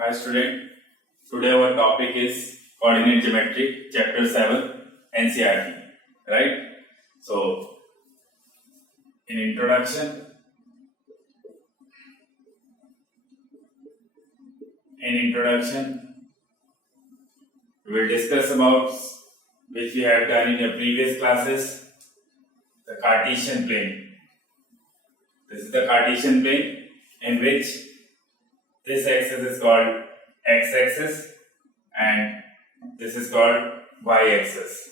Hi student, today our topic is Coordinate Geometry, Chapter 7, NCERT, right? So, in introduction, we will discuss about which we have done in the previous classes, the Cartesian plane. This is the Cartesian plane in which this axis is called x-axis and this is called y-axis,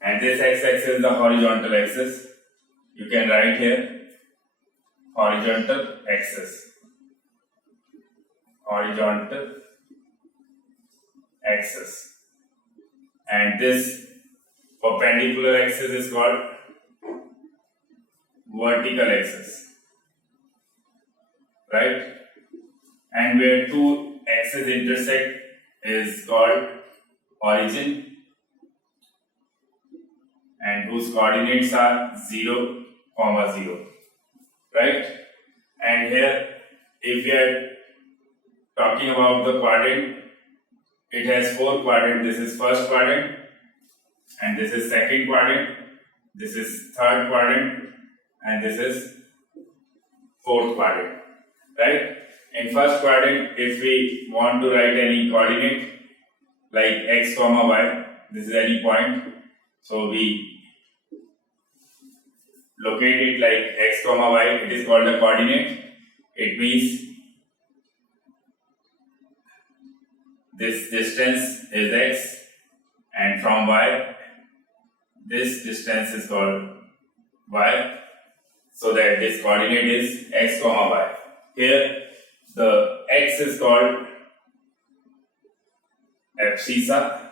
and this x-axis is the horizontal axis. You can write here horizontal axis, and this perpendicular axis is called vertical axis, right? And where two axes intersect is called origin, and whose coordinates are 0, 0, right? And here, if we are talking about the quadrant, it has 4 quadrants. This is first quadrant, and this is second quadrant, this is third quadrant, and this is fourth quadrant, right? In first quadrant, if we want to write any coordinate like x, y, this is any point, so we locate it like x, y, it is called a coordinate. It means this distance is x, and from y, this distance is called y, so that this coordinate is x, y. Here, the x is called abscissa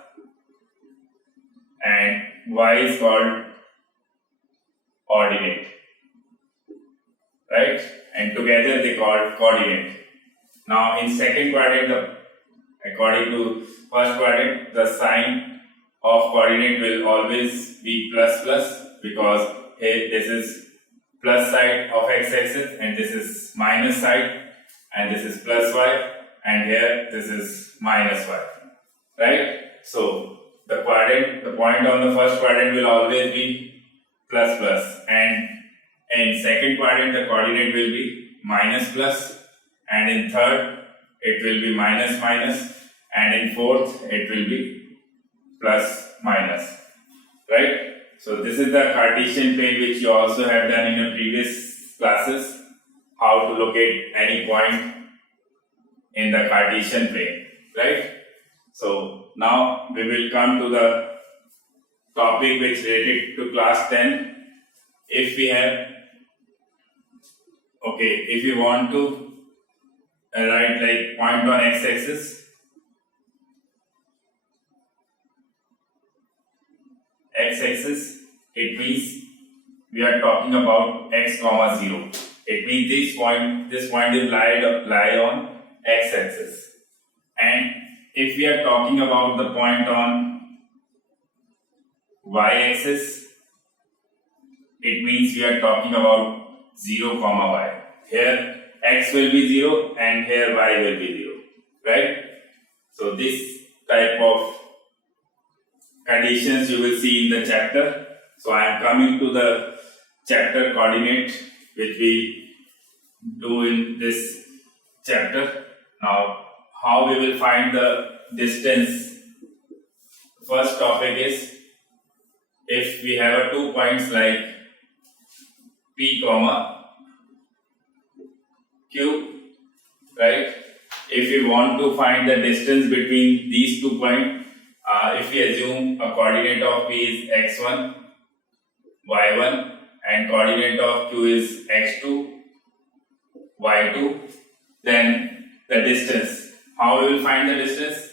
and y is called ordinate, right? And together they called coordinate. Now in second quadrant, according to first quadrant, the sign of coordinate will always be plus plus, because here this is plus side of x-axis and this is minus side, and this is plus y, and here this is minus y, right? So the point on the first quadrant will always be plus plus, and in second quadrant the coordinate will be minus plus, and in third it will be minus minus, and in fourth it will be plus minus, right? So this is the Cartesian plane which you also have done in your previous classes, how to locate any point in the Cartesian plane, right? So now we will come to the topic which related to class 10. If we want to write like point on x-axis, it means we are talking about x, 0. It means this point is lie on x-axis, and if we are talking about the point on y-axis, it means we are talking about 0, y. Here x will be 0 and here y will be 0, right? So this type of conditions you will see in the chapter. So I am coming to the chapter coordinate which we do in this chapter. Now, how we will find the distance? First topic is, if we have 2 points like P, Q, right? If we want to find the distance between these 2 points, if we assume a coordinate of P is x1, y1, and coordinate of Q is x2, y2, then the distance. How we will find the distance?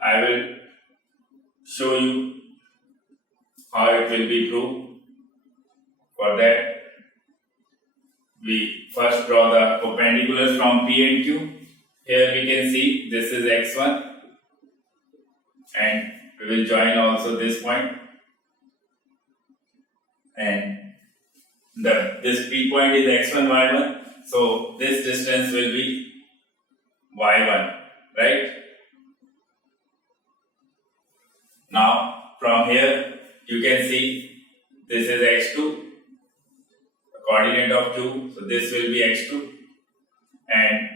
I will show you how it will be proved. For that, we first draw the perpendiculars from P and Q. Here we can see this is x1, and we will join also this point, and this P point is x1, y1, so this distance will be y1, right? Now from here you can see this is x2, the coordinate of 2, so this will be x2 and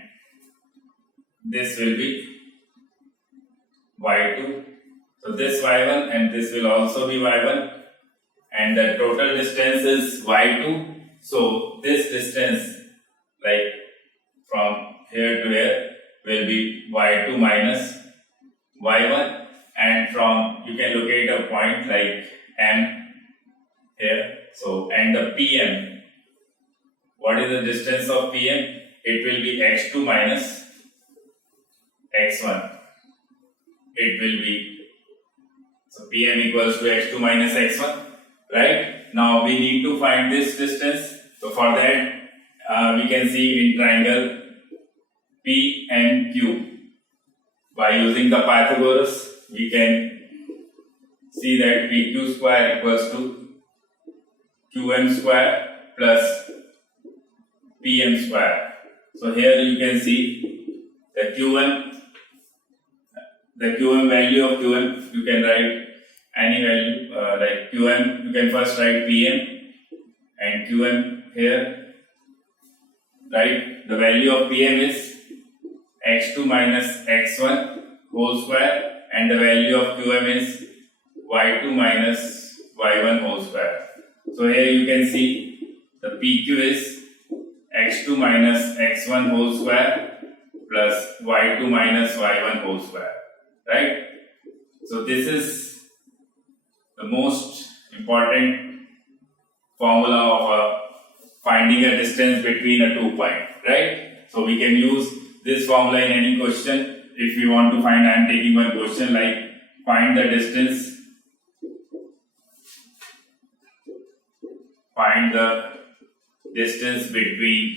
this will be y2. So this y1 and this will also be y1 and the total distance is y2. So this distance, like from here to here, will be y2 minus y1, and from you can locate a point like M here. So and the PM, what is the distance of PM? It will be x2 minus x1. It will be, so PM equals to x2 minus x1, right? Now we need to find this distance. So for that we can see in triangle P and Q. By using the Pythagoras, we can see that PQ square equals to QM square plus PM square. So here you can see the QM value of QM, you can write any value like QM, you can first write PM and QM here, right? The value of PM is x2 minus x1 whole square and the value of QM is y2 minus y1 whole square. So here you can see the PQ is x2 minus x1 whole square plus y2 minus y1 whole square, right? So this is the most important formula of finding a distance between a 2 point, right? So we can use this formula in any question. If we want to find, I am taking one question like find the distance between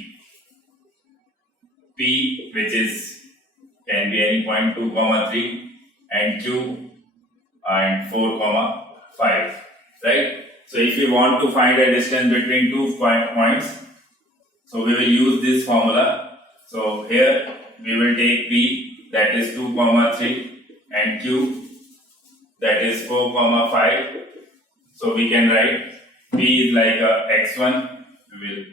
P, which is can be any point 2, 3 and Q and 4, 5, right? So if we want to find a distance between 2 points, so we will use this formula. So here we will take P, that is 2, 3 and Q, that is 4, 5. So we can write P is like a x1, we will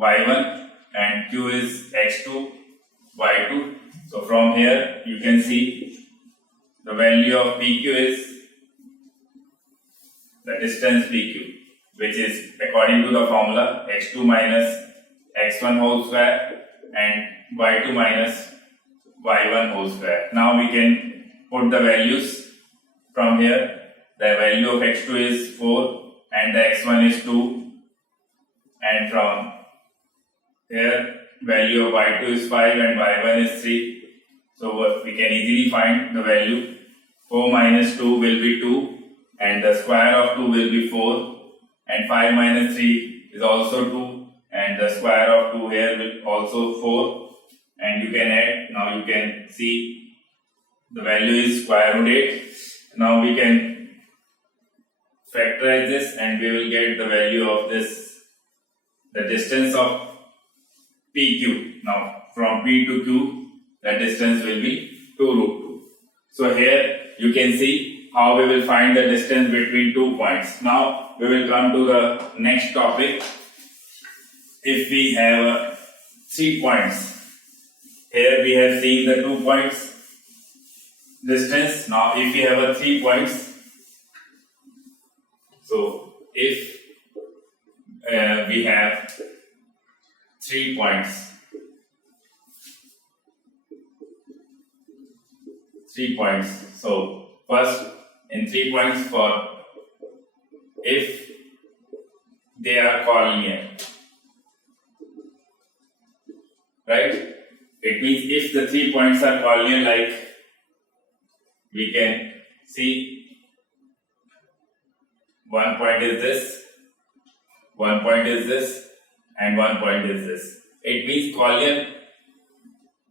y1 and Q is x2, y2. So from here you can see the value of PQ is the distance PQ, which is according to the formula x2 minus x1 whole square and y2 minus y1 whole square. Now we can put the values from here. The value of x2 is 4 and the x1 is 2, and from here value of y2 is 5 and y1 is 3. So we can easily find the value. 4 minus 2 will be 2 and the square of 2 will be 4, and 5 minus 3 is also 2 and the square of 2 here will also 4, and you can add. Now you can see the value is square root 8. Now we can factorize this and we will get the value of this, the distance of PQ. Now from P to Q the distance will be 2 root 2. So here you can see how we will find the distance between 2 points. Now we will come to the next topic. If we have 3 points, here we have seen the 2 points distance. Now if we have 3 points, so if we have 3 points, 3 points. So first in 3 points, for if they are collinear, right? It means if the 3 points are collinear, like we can see one point is this, one point is this, and one point is this. It means collinear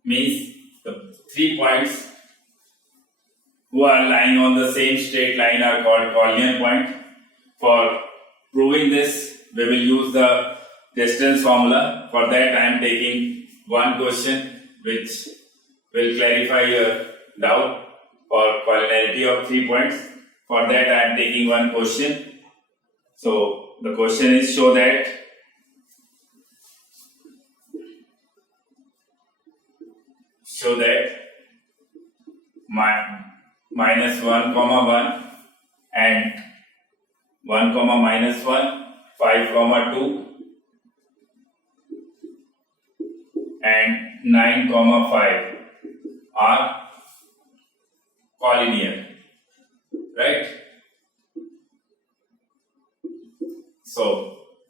means the 3 points who are lying on the same straight line are called collinear point. For proving this, we will use the distance formula. For that I am taking one question which will clarify your doubt for collinearity of 3 points. For that I am taking one question. So the question is, show that minus 1 comma 1 and 1 comma minus 1, 5 comma 2 and 9 comma 5 are collinear, right? So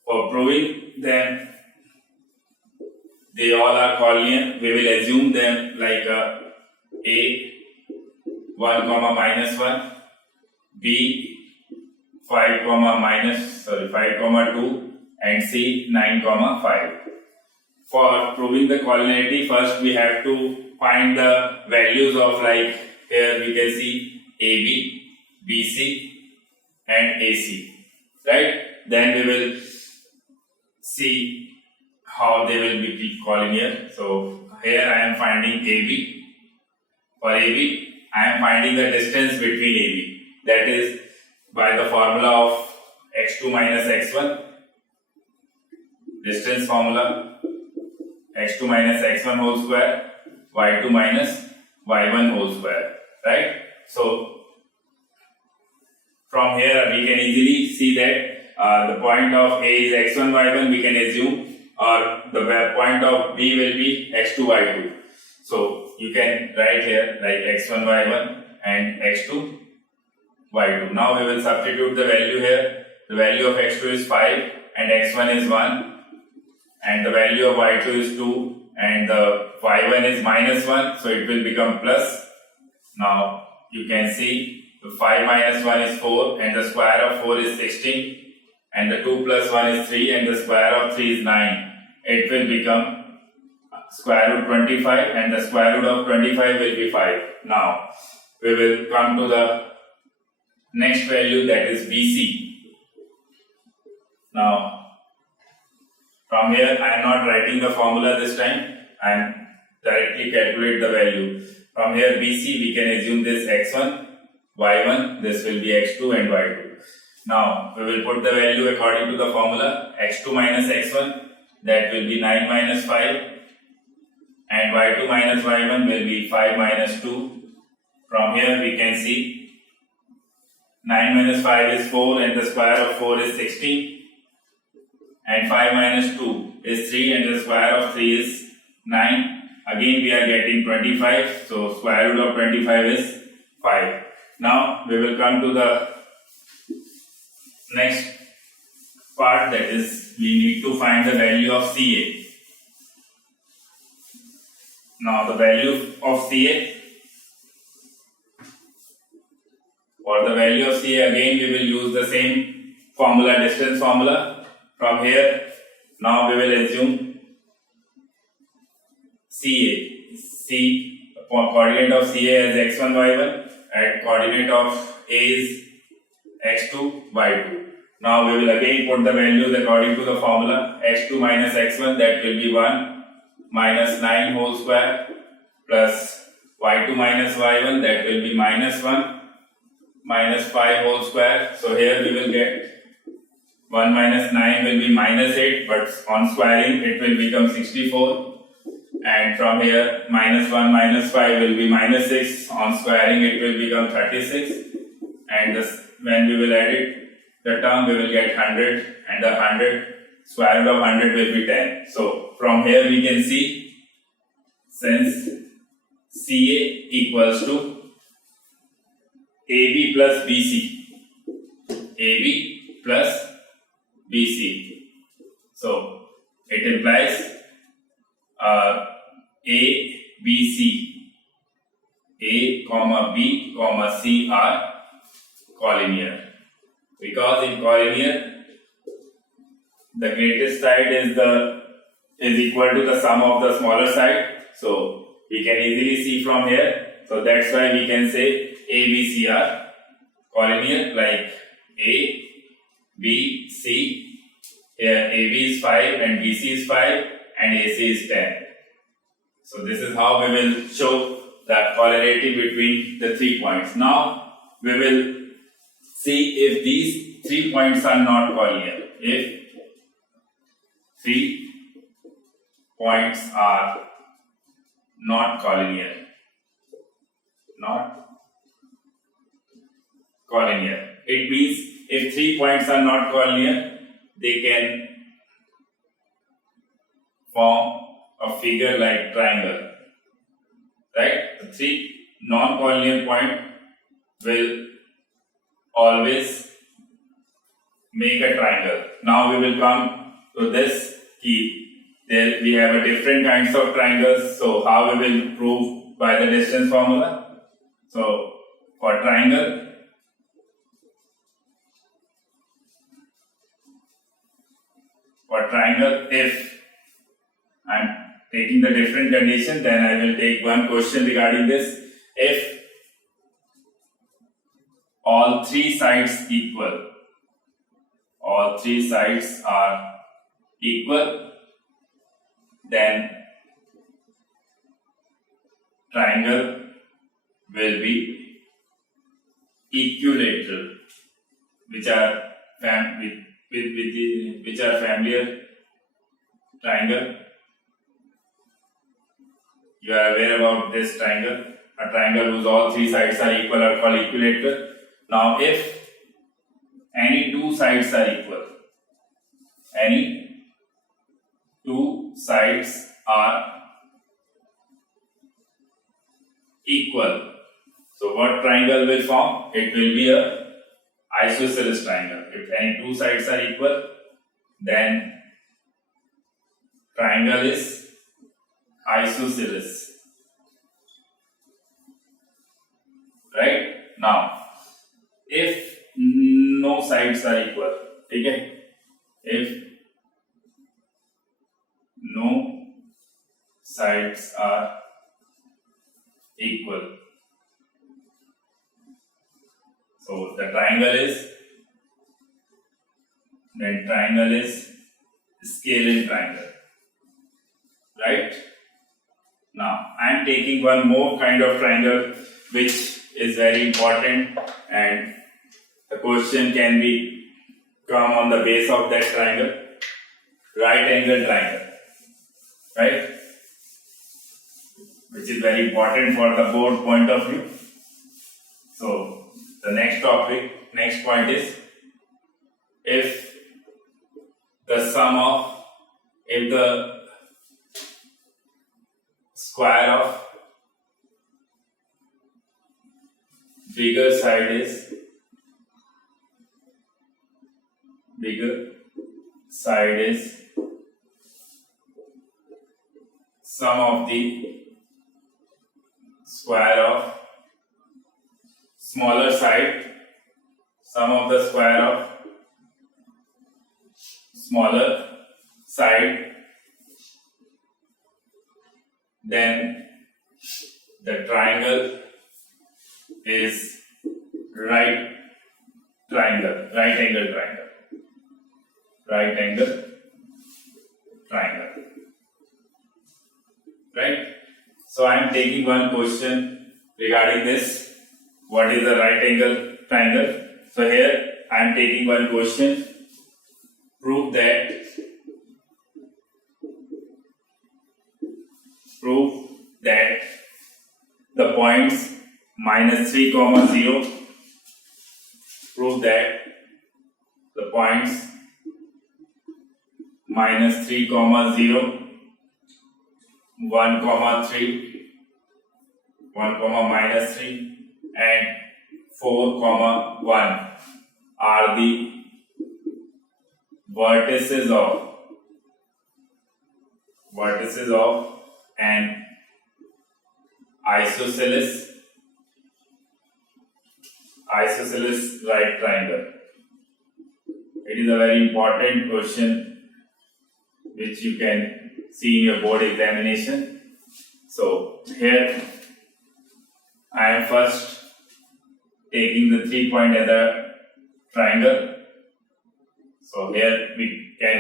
for proving them they all are collinear, we will assume them like a 1 comma minus 1, B 5 comma 2 and C 9 comma 5. For proving the collinearity, first we have to find the values of, like here we can see AB, BC and AC, right? Then we will see how they will be collinear. So here I am finding AB. For AB, I am finding the distance between AB, that is by the formula of x2 minus x1, distance formula, x2 minus x1 whole square, y2 minus y1 whole square, right? So from here we can easily see that the point of A is x1 y1, we can assume, or the point of B will be x2 y2. So you can write here like x1 y1 and x2 y2. Now we will substitute the value here. The value of x2 is 5 and x1 is 1 and the value of y2 is 2 and the y1 is minus 1, so it will become plus. Now you can see the 5 minus 1 is 4 and the square of 4 is 16 and the 2 plus 1 is 3 and the square of 3 is 9. It will become square root 25 and the square root of 25 will be 5. Now we will come to the next value, that is BC. Now from here I am not writing the formula this time, I am directly calculate the value. From here BC we can assume this x1, y1, this will be x2 and y2. Now we will put the value according to the formula, x2 minus x1, that will be 9 minus 5 and y2 minus y1 will be 5 minus 2. From here we can see 9 minus 5 is 4 and the square of 4 is 16 and 5 minus 2 is 3 and the square of 3 is 9. Again we are getting 25, so square root of 25 is 5. Now we will come to the next part, that is we need to find the value of CA. Now the value of CA, for the value of CA again we will use the same formula, distance formula. From here now we will assume C coordinate of CA as x1 y1 and coordinate of A is x2 y2. Now we will again put the values according to the formula, x2 minus x1, that will be 1 minus 9 whole square plus y2 minus y1, that will be minus 1 minus 5 whole square. So here we will get 1 minus 9 will be minus 8, but on squaring it will become 64. And from here minus 1 minus 5 will be minus 6, on squaring it will become 36. And this, when we will edit the term, we will get 100 and the 100, square root of 100 will be 10. So from here we can see, since CA equals to AB plus BC, AB plus BC. So it implies A, B, C, A, comma B, comma C are collinear. Because in collinear, the greatest side is equal to the sum of the smaller side. So we can easily see from here. So that's why we can say A, B, C are collinear, like A, B, C. Here AB is 5 and BC is 5 and AC is 10. So this is how we will show the polarity between the 3 points. Now we will see if these 3 points are not collinear. If 3 points are not collinear, it means if 3 points are not collinear, they can form a figure like triangle, right? The 3 non-collinear point will always make a triangle. Now we will come to this key. There we have a different kinds of triangles. So how we will prove by the distance formula? So for triangle, if I am taking the different condition, then I will take one question regarding this. If all 3 sides are equal, then triangle will be equilateral, which are familiar triangle. You are aware about this triangle. A triangle whose all 3 sides are equal are called equilateral. Now if any 2 sides are equal, so what triangle will form? It will be a isosceles triangle. If any 2 sides are equal, then triangle is isosceles. Right? Now, if no sides are equal, okay? If no sides are equal, so the triangle is scalar triangle, right? Now I am taking one more kind of triangle which is very important, and the question can be come on the base of that triangle, right angle triangle, right? Which is very important for the board point of view. So the next point is, if the square of bigger side is sum of the square of smaller side, sum of the square of smaller side, then the triangle is right angle triangle. Right? So I am taking one question regarding this. What is the right angle triangle? So here I am taking one question. Prove that the points -3, 0. Prove that the points -3, 0, 1, 3, 1, -3, and 4, 1 are the vertices of an isosceles right triangle. It is a very important question which you can see in your board examination. So here I am first taking the 3 point as a triangle. So here we can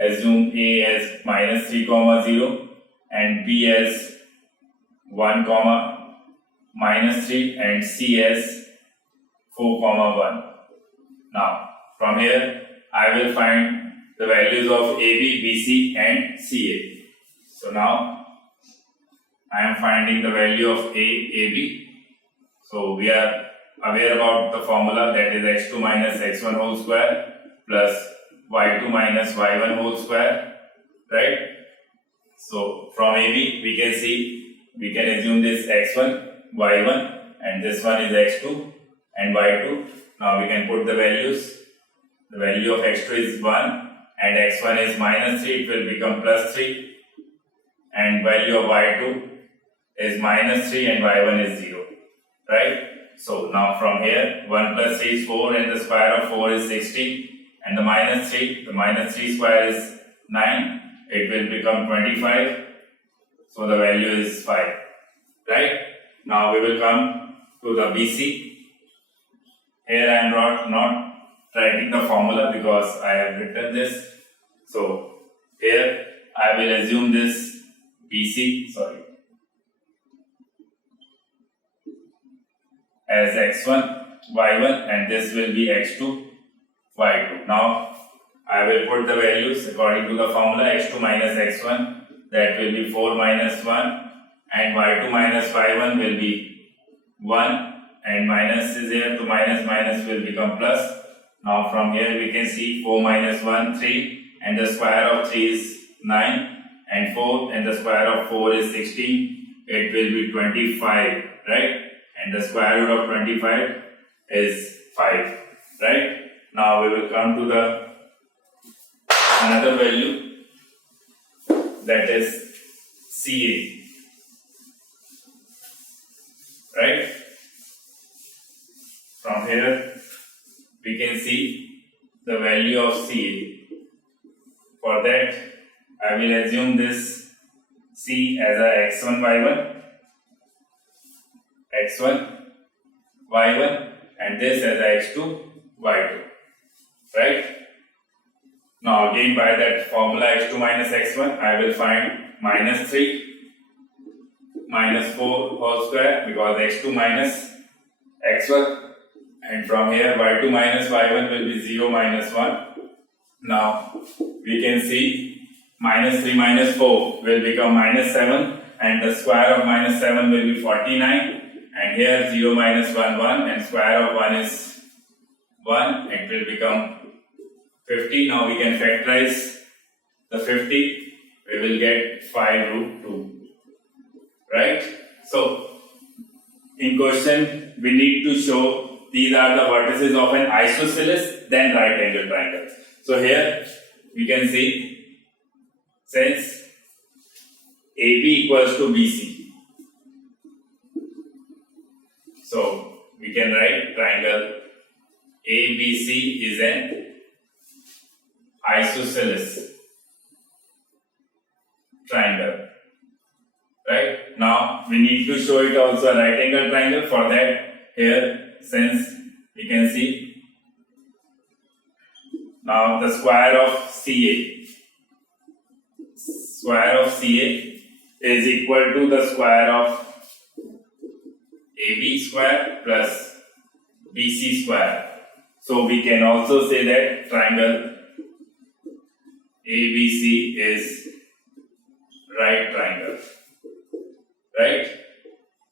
assume A as -3, 0 and B as 1, minus 3 and C as 4 comma 1. Now from here I will find the values of AB, BC and CA. So now I am finding the value of AB. So we are aware about the formula, that is x2 minus x1 whole square plus y2 minus y1 whole square, right? So from AB we can see, we can assume this x1, y1 and this one is x2 and y2. Now we can put the values. The value of x2 is 1 and x1 is minus 3, it will become plus 3, and value of y2 is minus 3 and y1 is 0, right? So now from here 1 plus 3 is 4 and the square of 4 is 16, and the minus 3 square is 9, it will become 25, so the value is 5, right? Now we will come to the BC. Here I am not writing the formula because I have written this. So here I will assume this BC as x1, y1 and this will be x2, y2. Now I will put the values according to the formula. X2 minus x1, that will be 4 minus 1, and y2 minus y1 will be 1, and minus is here, to minus will become plus. Now from here we can see 4 minus 1, 3, and the square of 3 is 9, and 4 and the square of 4 is 16, it will be 25, right? And the square root of 25 is 5, right? Now we will come to the another value, that is CA, right? From here we can see the value of CA. For that I will assume this C as a x1, y1, and this as a x2, y2, right? Now again by that formula x2 minus x1, I will find minus 3 minus 4 whole square because x2 minus x1, and from here y2 minus y1 will be 0 minus 1. Now we can see minus 3 minus 4 will become minus 7, and the square of minus 7 will be 49, and here 0 minus 1 1, and square of 1 is 1, it will become 50. Now we can factorize the 50, we will get 5 root 2, right? So in question we need to show these are the vertices of an isosceles then right angle triangle. So here we can see, since AB equals to BC, so we can write triangle ABC is an isosceles triangle, right? Now we need to show it also a right angle triangle. For that, here since we can see now the square of CA is equal to the square of AB square plus BC square. So we can also say that triangle ABC is right triangle, right?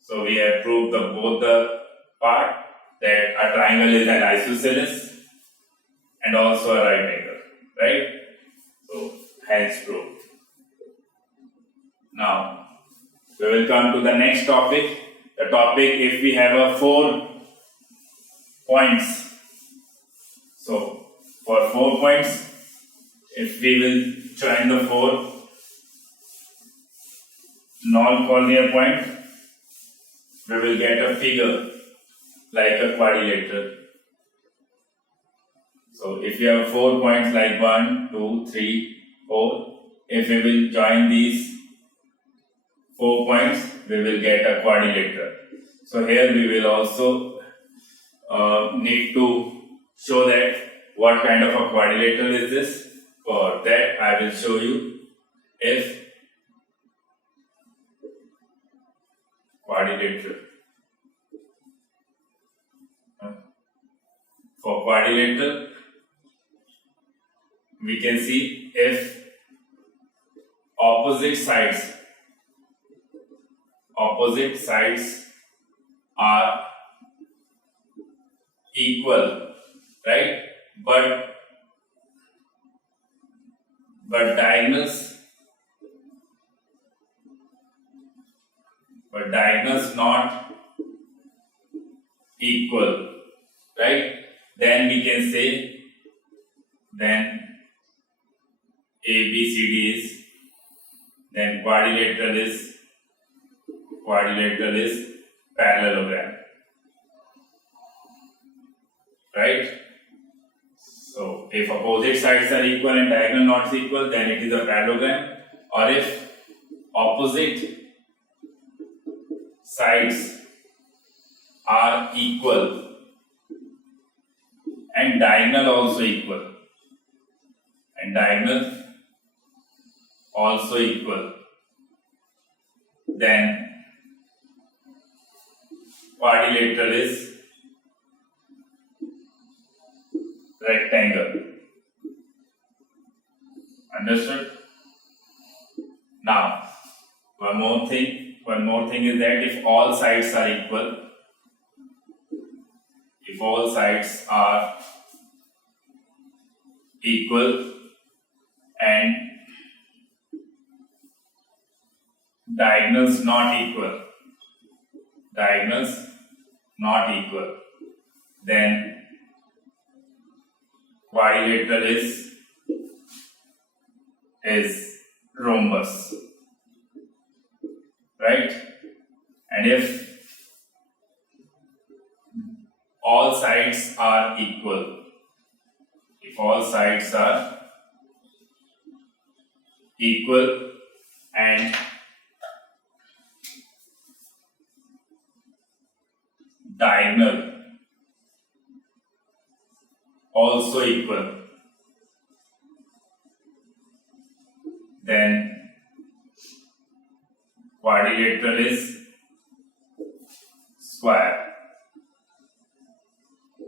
So we have proved both the part that a triangle is an isosceles and also a right angle, right? So hence proved. Now we will come to the next topic. The topic, if we have 4 points. So for 4 points, if we will join the 4 non-corner point, we will get a figure like a quadrilateral. So if you have 4 points like 1, 2, 3, 4, if we will join these 4 points, we will get a quadrilateral. So here we will also need to show that what kind of a quadrilateral is this. For that I will show you if quadrilateral. quadrilateral, we can see if opposite sides are equal, right? But diagonals not equal, right? Then we can say then ABCD is, then quadrilateral is parallelogram, right? So if opposite sides are equal and diagonal not equal, then it is a parallelogram. Or if opposite sides are equal and diagonal also equal, then quadrilateral is rectangle. Understood? Now, one more thing is that if all sides are equal and diagonals not equal, then quadrilateral is rhombus, right? And if all sides are equal, and diagonal also equal, then quadrilateral is square,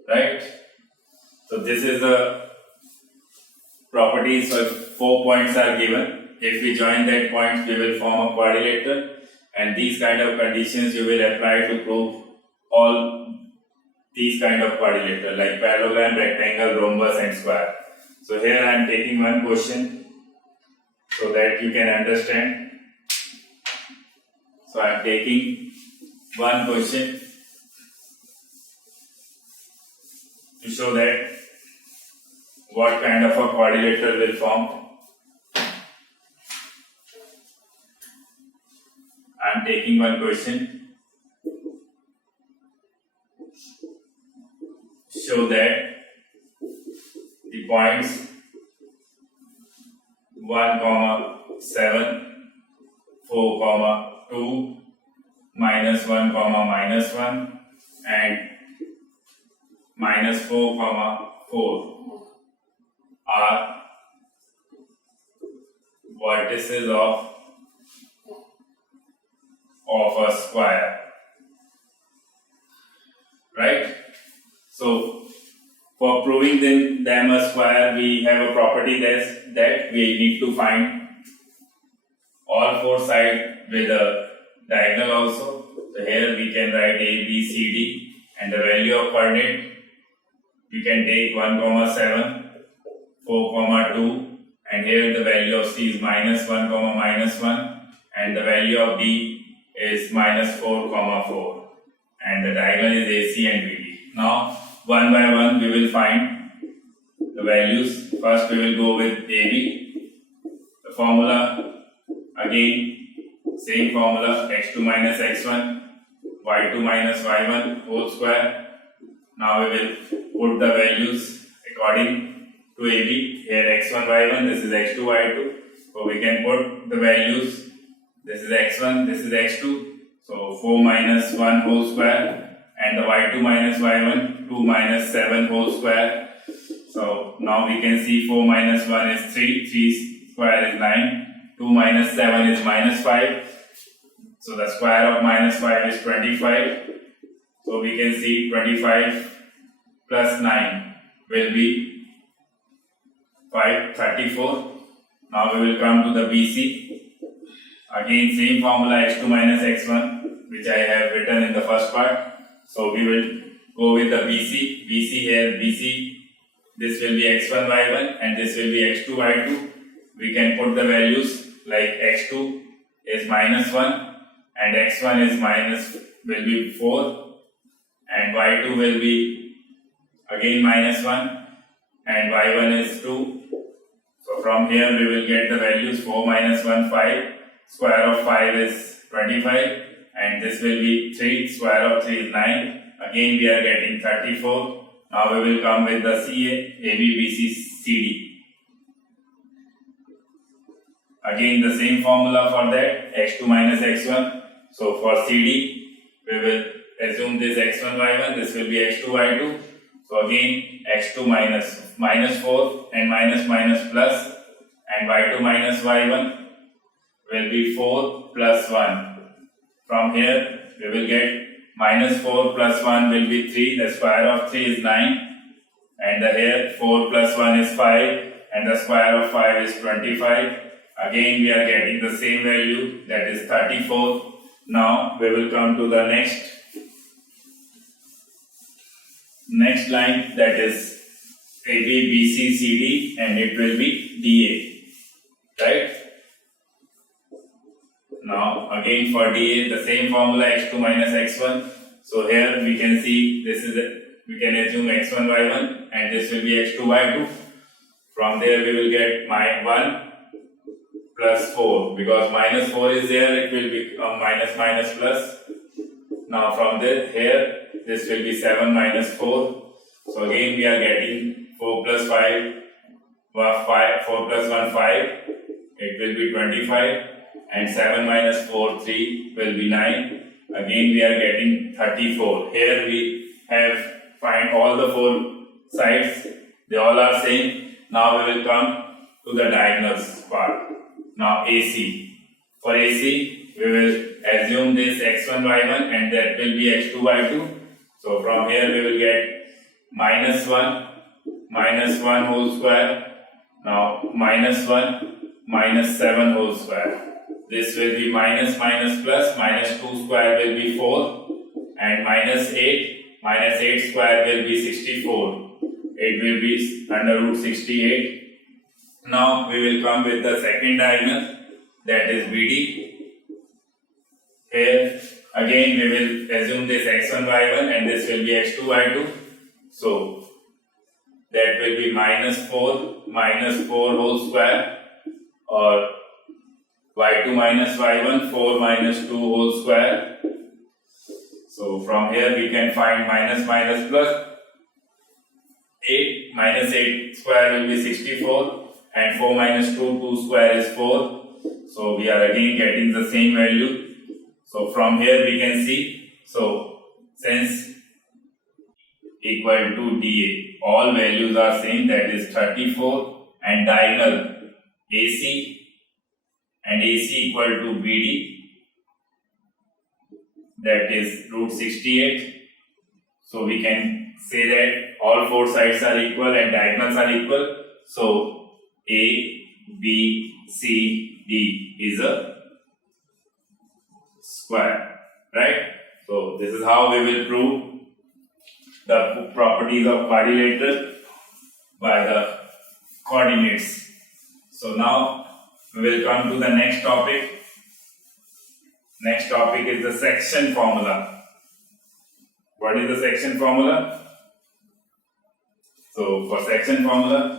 right? So this is the property. So if 4 points are given, if we join that points, we will form a quadrilateral, and these kind of conditions you will apply to prove all these kind of quadrilateral like parallelogram, rectangle, rhombus and square. So here I am taking one question so that you can understand. So I am taking one question to show that what kind of a quadrilateral will form. I am taking one question. Show that the points 1, 7, 4, 2, -1, -1 and -4, 4 are vertices of a square, right? So for proving them a square, we have a property that we need to find all 4 sides with a diagonal also. So here we can write A, B, C, D, and the value of coordinate we can take 1, 7, 4, 2, and here the value of C is -1, -1, and the value of D is -4, 4, and the diagonal is AC and BD. Now one by one we will find the values. First we will go with AB. The formula, again same formula, x2 minus x1, y2 minus y1 whole square. Now we will put the values according to AB. Here x1 y1, this is x2 y2. So we can put the values. This is x1, this is x2. So 4 minus 1 whole square. And the y2 minus y1, 2 minus 7 whole square. So now we can see 4 minus 1 is 3, 3 square is 9, 2 minus 7 is -5. So the square of -5 is 25. So we can see 25 plus 9. will be 534. Now we will come to the BC. Again same formula x2 minus x1 which I have written in the first part. So we will go with the BC. BC here, BC, this will be x1 y1 and this will be x2 y2. We can put the values like x2 is minus 1 and x1 is will be 4 and y2 will be again minus 1 and y1 is 2. So from here we will get the values 4 minus 1 5, square of 5 is 25 and this will be 3, square of 3 is 9. Again we are getting 34. Now we will come with the CA, AB, BC, CD. Again the same formula for that, x2 minus x1. So for CD we will assume this x1 y1, this will be x2 y2. So again x2 minus 4 and minus plus and y2 minus y1 will be 4 plus 1. From here we will get minus 4 plus 1 will be 3, the square of 3 is 9 and here 4 plus 1 is 5 and the square of 5 is 25. Again we are getting the same value, that is 34. Now we will come to the next line, that is AB, BC, CD and it will be DA, right? Now again for DA the same formula x2 minus x1. So here we can see this is we can assume x1 y1 and this will be x2 y2. From there we will get -1 plus 4, because minus 4 is there, it will become minus plus. Now from there here this will be 7 minus 4. So again we are getting 4 plus 5, 4 plus 1 5, it will be 25 and 7 minus 4 3 will be 9. Again we are getting 34. Here we have find all the 4 sides, they all are same. Now we will come to the diagonals part. Now AC. For AC we will assume this x1 y1 and that will be x2 y2. So from here we will get minus 1 whole square. Now minus 1 minus 7 whole square. This will be minus plus, minus 2 square will be 4 and minus 8 square will be 64. It will be under root 68. Now we will come with the second diagonal, that is BD. Here again we will assume this x1 y1 and this will be x2 y2. So that will be minus 4 whole square, or y2 minus y1, 4 minus 2 whole square. So from here we can find minus plus 8 minus 8 square will be 64 and 4 minus 2 square is 4. So we are again getting the same value. So from here we can see, so since equal to DA, all values are same, that is 34, and diagonal AC and AC equal to BD, that is root 68. So we can say that all 4 sides are equal and diagonals are equal. So A, B, C, D is a square, right? So this is how we will prove the properties of quadrilateral by the coordinates. So now we will come to the next topic. Next topic is the section formula. What is the section formula? So for section formula,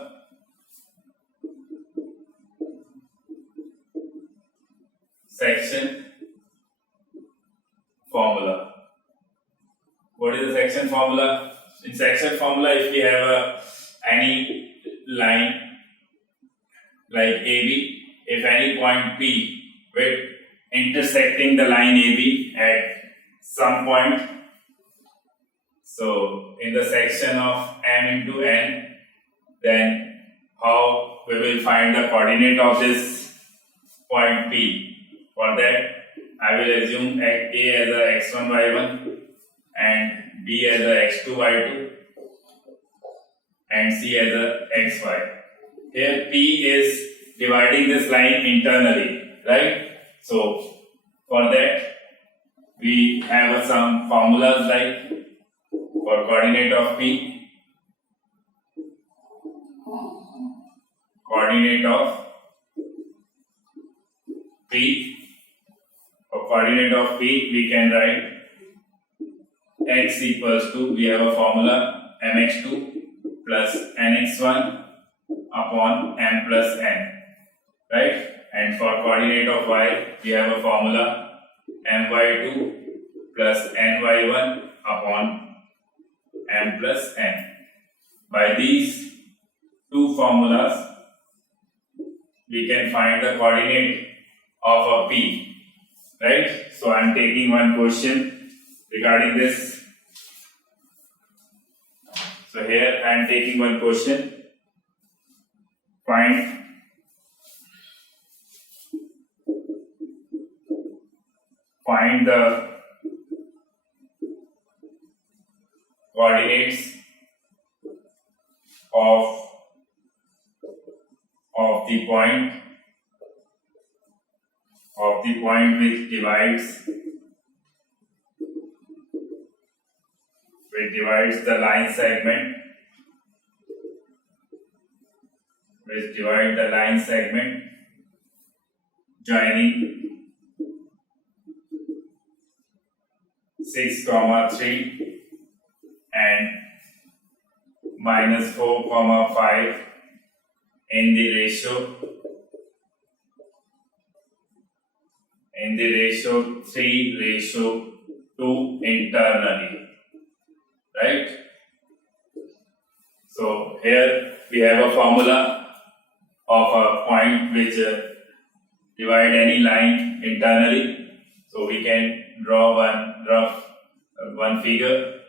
what is the section formula? In section formula, if we have any line like AB, if any point P with intersecting the line AB at some point, so in the section of M into N, then how we will find the coordinate of this point P? For that, I will assume A as a x1 y1 and B as a x2 y2, and C as a xy. Here P is dividing this line internally, right? So for that we have some formulas like for coordinate of P, coordinate of P, for coordinate of P we can write x equals to, we have a formula mx2 plus nx1 upon m plus n, right? And for coordinate of y we have a formula my2 plus ny1 upon m plus n. By these two formulas we can find the coordinate of a P, right? So I am taking one question regarding this. So here I am taking one question. Find the coordinates of the point which divides the line segment, joining 6, 3 and minus 4, 5 in the ratio 3:2 internally, right? So here we have a formula of a point which divide any line internally. So we can draw one figure,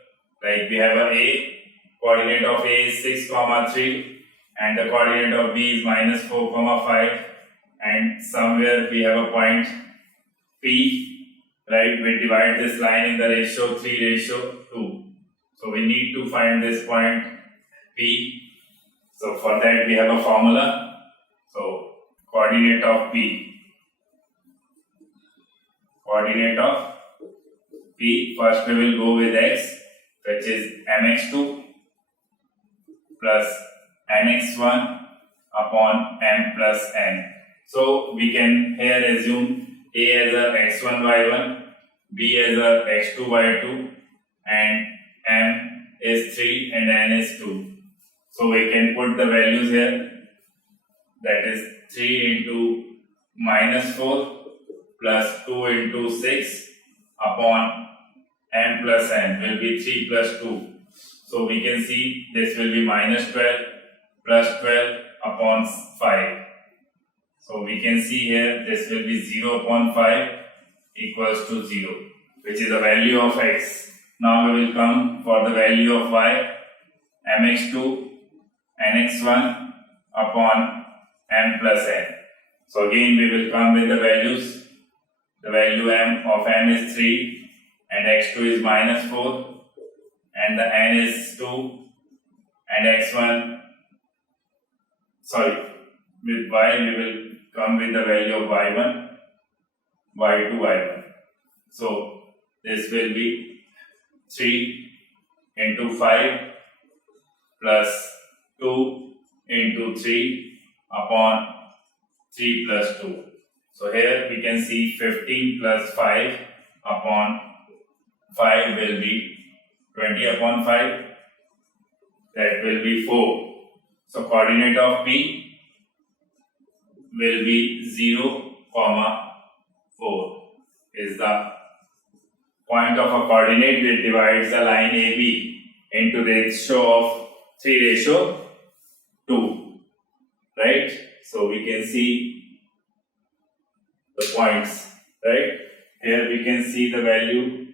like we have a coordinate of A is 6, 3 and the coordinate of B is minus 4, 5 and somewhere we have a point P, right? We divide this line in the ratio 3:2. So we need to find this point P. So for that we have a formula. So coordinate of P, first we will go with x, which is mx2 plus nx1 upon m plus n. So we can here assume A as a x1 y1, B as a x2 y2 and m is 3 and n is 2. So we can put the values here, that is 3 into minus 4 plus 2 into 6 upon m plus n will be 3 plus 2. So we can see this will be minus 12 plus 12 upon 5. So we can see here this will be 0 upon 5 equals to 0, which is the value of x. Now we will come for the value of y, mx2 nx1 upon m plus n. So again we will come with the values. The value of m is 3 and x2 is minus 4 and the n is 2 and x1, with y we will come with the value of y1, y2, y1. So this will be 3 into 5 plus 2 into 3 upon 3 plus 2. So here we can see 15 plus 5 upon 5 will be 20 upon 5, that will be 4. So coordinate of P will be 0, 4 is the point of a coordinate which divides the line AB into ratio of 3:2, right? So we can see the points, right? Here we can see the value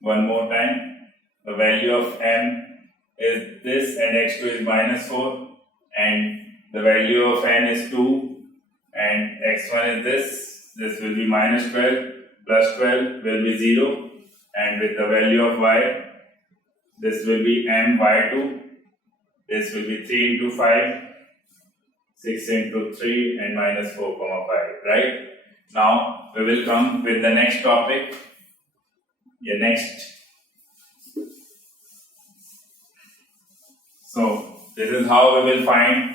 one more time. The value of m is this and x2 is minus 4 and the value of n is 2 and x1 is this will be minus 12 plus 12 will be 0 and with the value of y this will be m y2 this will be 3 into 5, 6 into 3 and minus 4 comma 5, right? Now we will come with the next topic. So this is how we will find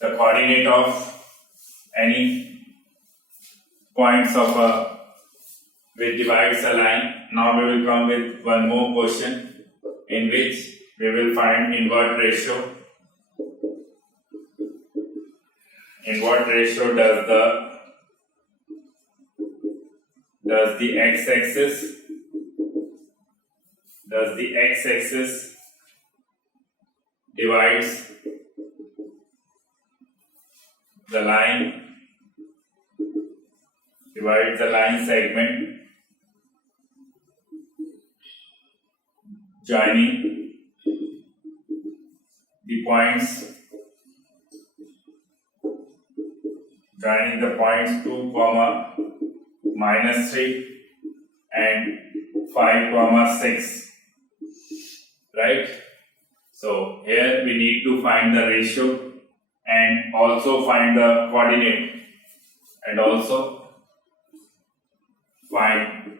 the coordinate of any points of which divides a line. Now we will come with one more question in which we will find invert ratio. In what ratio does the x-axis divides the line segment joining the points 2 comma minus 3 and 5 comma 6, right? So here we need to find the ratio and also find the coordinate and also find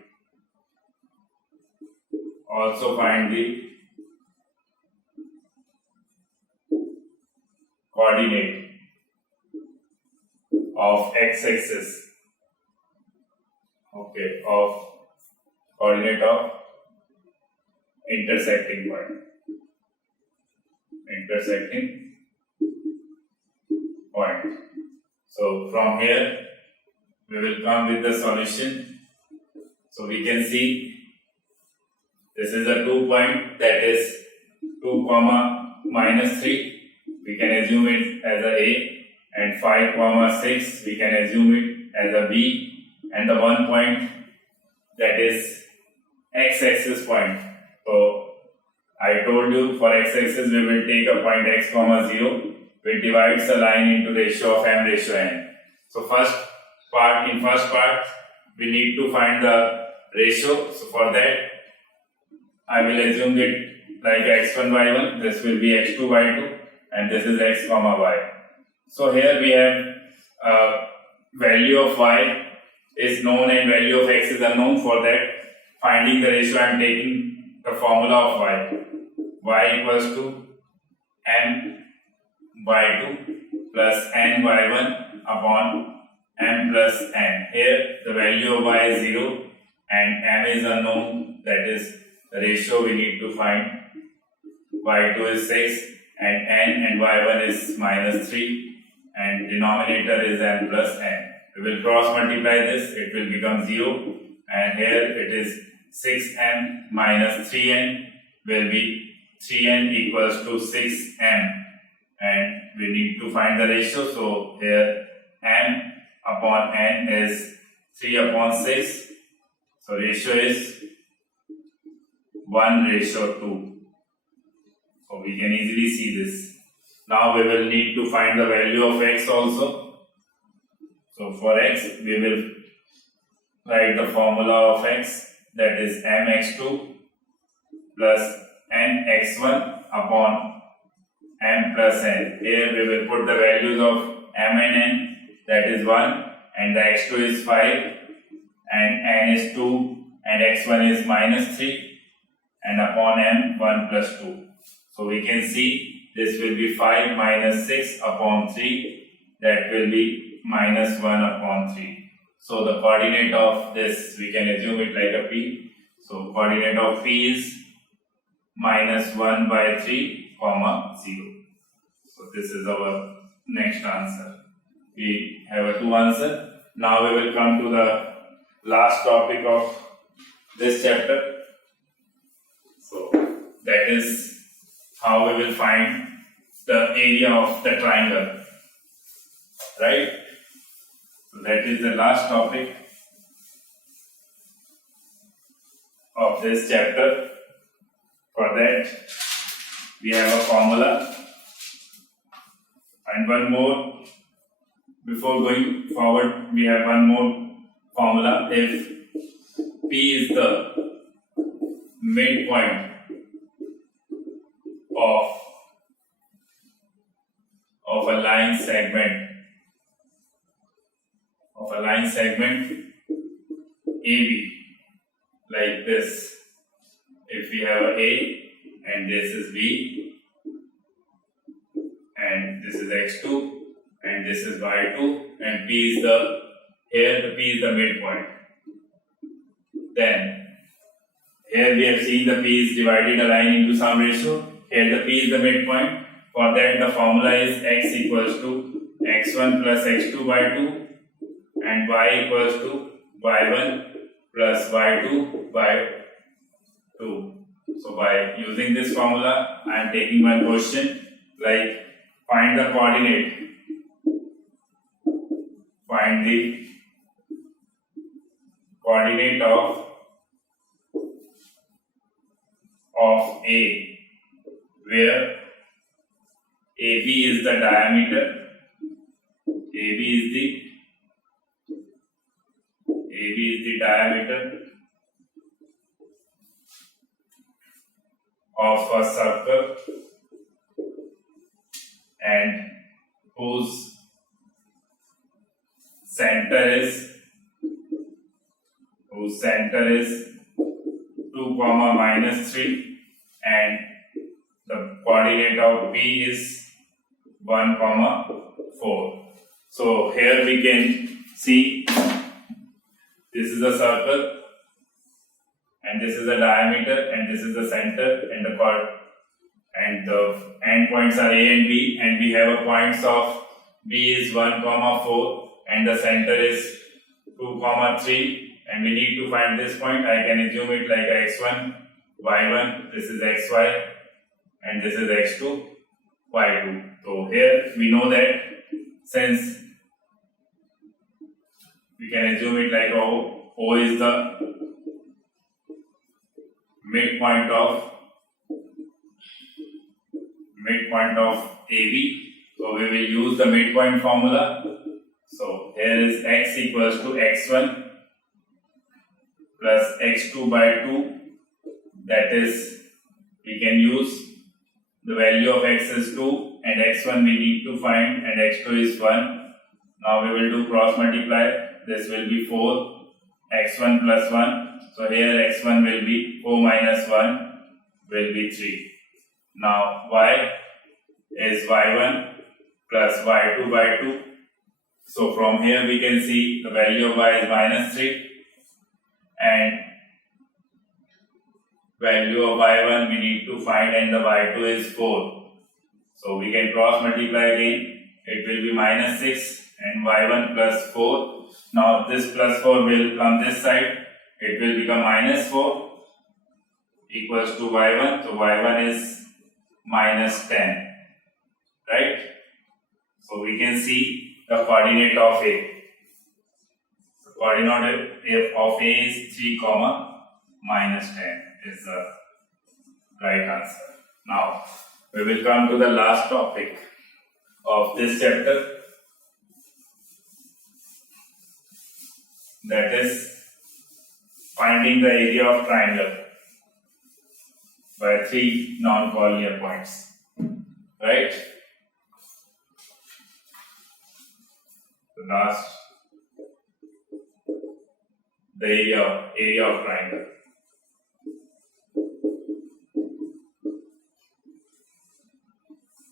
the coordinate of x-axis, of coordinate of intersecting point. So from here we will come with the solution. So we can see this is a 2 point, that is 2 comma minus 3, we can assume it as a and 5 comma 6 we can assume it as a b, and the 1 point that is x-axis point. So I told you for x-axis we will take a point x comma 0 which divides the line into ratio of m ratio n. So first part we need to find the ratio. So for that I will assume it like x1 y1, this will be x2 y2 and this is x comma y. So here we have value of y is known and value of x is unknown. For that, finding the ratio, I am taking the formula of y equals to m y2 plus n y1 upon m plus n. Here the value of y is 0 and m is unknown, that is the ratio we need to find. y2 is 6 and n and y1 is minus 3 and denominator is m plus n. We will cross multiply this, it will become 0 and here it is 6m minus 3n will be 3n equals to 6m and we need to find the ratio. So here m upon n is 3 upon 6. So ratio is 1:2. So we can easily see this. Now we will need to find the value of x also. So for x we will write the formula of x, that is mx2 plus nx1 upon m plus n. Here we will put the values of m and n, that is 1 and the x2 is 5 and n is 2 and x1 is minus 3 and upon m 1 plus 2. So we can see this will be 5 minus 6 upon 3, that will be minus 1 upon 3. So the coordinate of this, we can assume it like a p. So coordinate of p is minus 1 by 3 comma 0. So this is our next answer. We have a 2 answer. Now we will come to the last topic of this chapter. So that is how we will find the area of the triangle, right? So that is the last topic of this chapter. For that we have a formula and one more. Before going forward, we have one more formula. If P is the midpoint of segment AB like this. If we have a A and this is B and this is x2 and this is y2 and P is the P is the midpoint. Then here we have seen the P is divided a line into some ratio. Here the P is the midpoint. For that the formula is x equals to x1 plus x2 by 2 and y equals to y1 plus y2 by 2. So by using this formula I am taking one question like find the coordinate. Find the coordinate of A where AB is the diameter. AB is the diameter of a circle and whose center is 2 comma minus 3 and the coordinate of B is 1 comma 4. So here we can see this is the circle and this is the diameter and this is the center and the chord and the end points are A and B and we have a points of B is 1 comma 4 and the center is 2 comma 3 and we need to find this point. I can assume it like x1 y1, this is xy and this is x2 y2. So here we know that since we can assume it like O is the midpoint of AB. So we will use the midpoint formula. So here is x equals to x1 plus x2 by 2. That is, we can use the value of x is 2 and x1 we need to find and x2 is 1. Now we will do cross multiply. This will be 4 x1 plus 1. So here x1 will be 4 minus 1 will be 3. Now y is y1 plus y2 by 2. So from here we can see the value of y is minus 3 and value of y1 we need to find and the y2 is 4. So we can cross multiply again. It will be minus 6 and y1 plus 4. Now this plus 4 will come this side. It will become minus 4 equals to y1. So y1 is minus 10. Right? So we can see the coordinate of A. The coordinate of A is 3 comma minus 10 is the right answer. Now we will come to the last topic of this chapter, that is finding the area of triangle by 3 non-collinear points. Right? The area of triangle.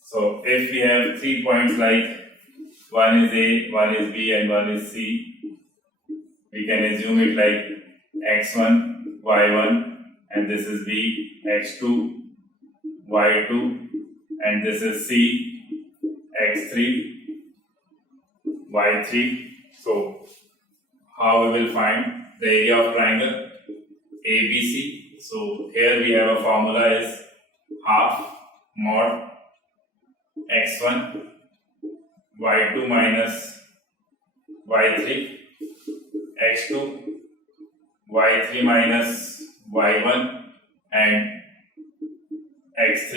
So if we have 3 points like one is A, one is B and one is C, we can assume it like x1, y1 and this is B, x2, y2 and this is C, x3, y3. So how we will find the area of triangle ABC? So here we have a formula is half mod x1 y2 minus y3 x2 y3 minus y1 and x3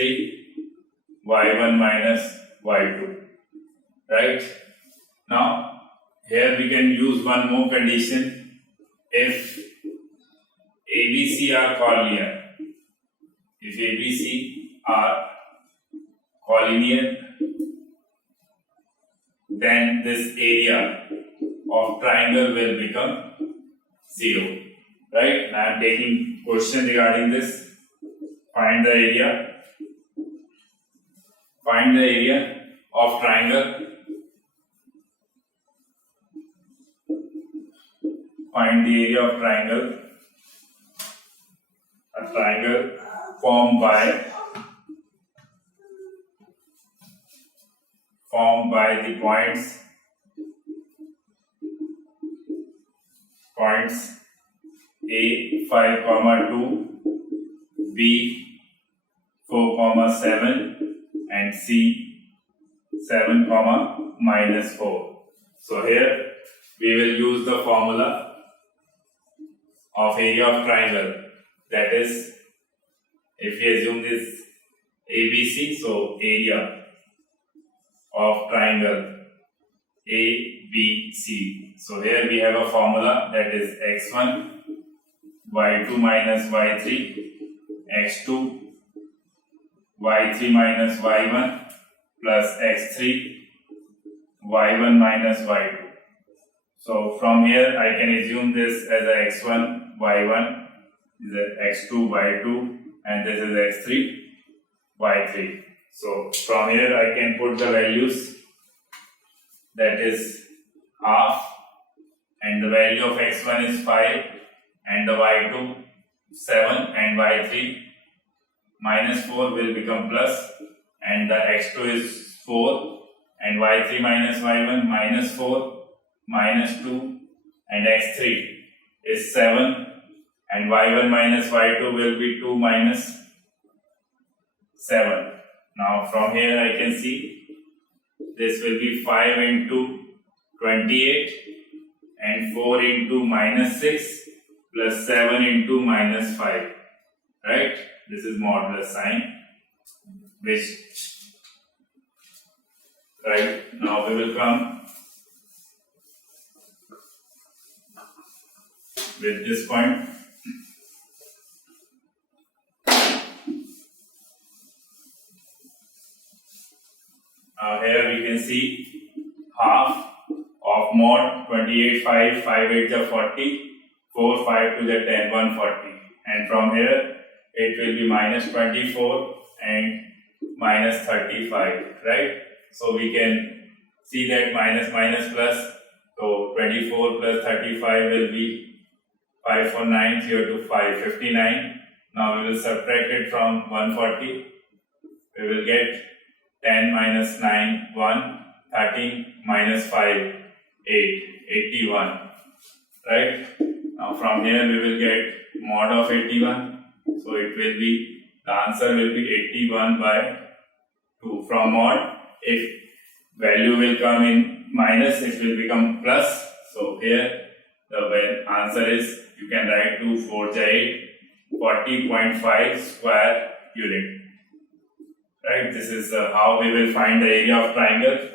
y1 minus y2. Right? Now here we can use one more condition. If ABC are collinear, then this area of triangle will become 0. Right? Now I am taking question regarding this. Find the area. Find the area of triangle. Find the area of triangle. A triangle formed by the points A 5, 2, B 4, 7 and C 7, -4. So here we will use the formula of area of triangle, that is, if we assume this ABC, so area of triangle ABC. So here we have a formula, that is x1 y2 minus y3 x2 y3 minus y1 plus x3 y1 minus y2. So from here I can assume this as a x1 y1, this is x2 y2 and this is x3 y3. So from here I can put the values, that is half, and the value of x1 is 5 and the y2 7 and y3 -4 will become plus, and the x2 is 4 and y3 minus y1 -4 -2 and x3 is 7 and y1 minus y2 will be 2 minus 7. Now from here I can see this will be 5 into 28 and 4 into -6 plus 7 into -5, right? This is modulus sign, which, right, now we will come with this point. Here we can see half of mod 28, 5, 5 8 is 40, 4, 5 to the 10, 140, and from here it will be -24 and -35, right? So we can see that minus plus, so 24 plus 35 will be 5 4 9 0 to 5 59. Now we will subtract it from 140. We will get 10 minus 9 1, 13 minus 5 8, 81, right? Now from here we will get mod of 81, so it will be, the answer will be 81 by 2. From mod, if value will come in minus, it will become plus. So here the answer is, you can write 2 4 8, 40.5 square unit. Right, this is how we will find the area of triangle.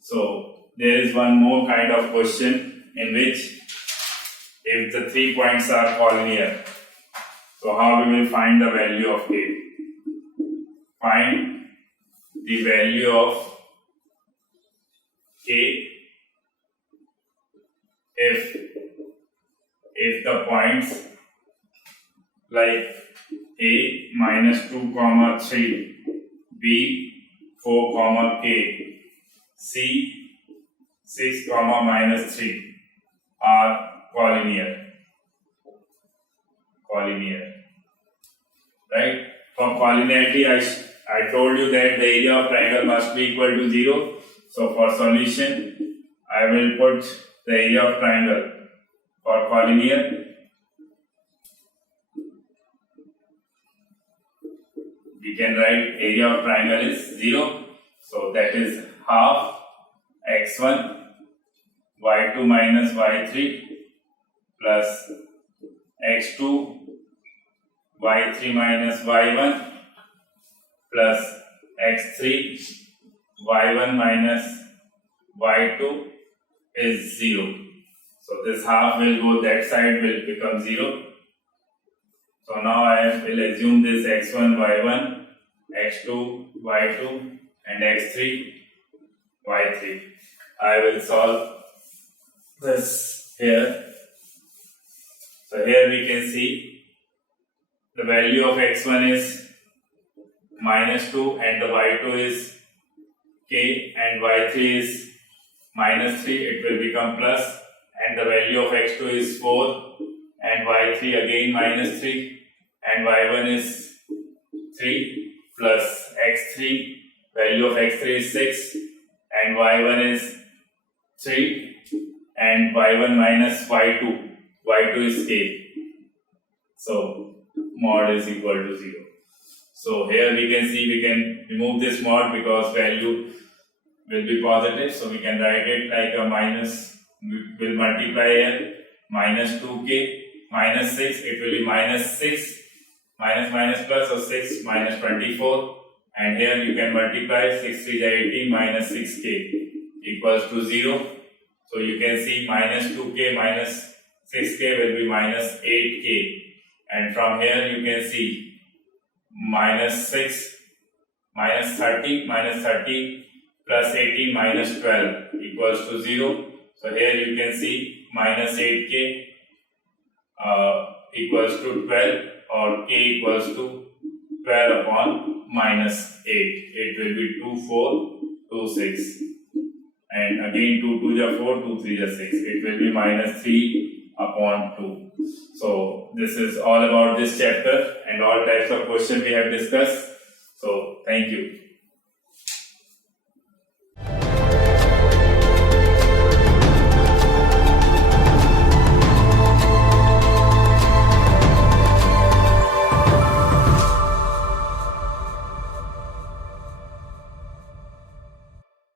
So there is one more kind of question in which, if the 3 points are collinear, so how we will find the value of A? Find the value of A if the points like A -2, 3, B 4, K, C 6, -3 are collinear, right? For collinearity, I told you that the area of triangle must be equal to 0. So for solution, I will put the area of triangle for collinear. We can write area of triangle is 0. So that is half x1 y2 minus y3 plus x2 y3 minus y1 plus x3 y1 minus y2 is 0. So this half will go that side, will become 0. So now I will assume this x1 y1, x2 y2 and x3 y3. I will solve this here. So here we can see the value of x1 is -2 and the y2 is k and y3 is -3. It will become plus, and the value of x2 is 4 and y3 again -3 and y1 is 3 plus x3. Value of x3 is 6 and y1 is 3 and y1 minus y2. y2 is k. So mod is equal to 0. So here we can see we can remove this mod because value will be positive. So we can write it like a minus. We will multiply here minus 2k minus 6. It will be minus 6 minus plus, so 6 minus 24. And here you can multiply 6 3 is 18 minus 6k equals to 0. So you can see minus 2k minus 6k will be minus 8k. And from here you can see minus 6 minus 30 plus 18 minus 12 equals to 0. So here you can see minus 8k equals to 12, or k equals to 12 upon minus 8. It will be 2 4 2 6, and again 2 2 is 4, 2 3 is 6. It will be minus 3 upon 2. So this is all about this chapter and all types of questions we have discussed. So thank you.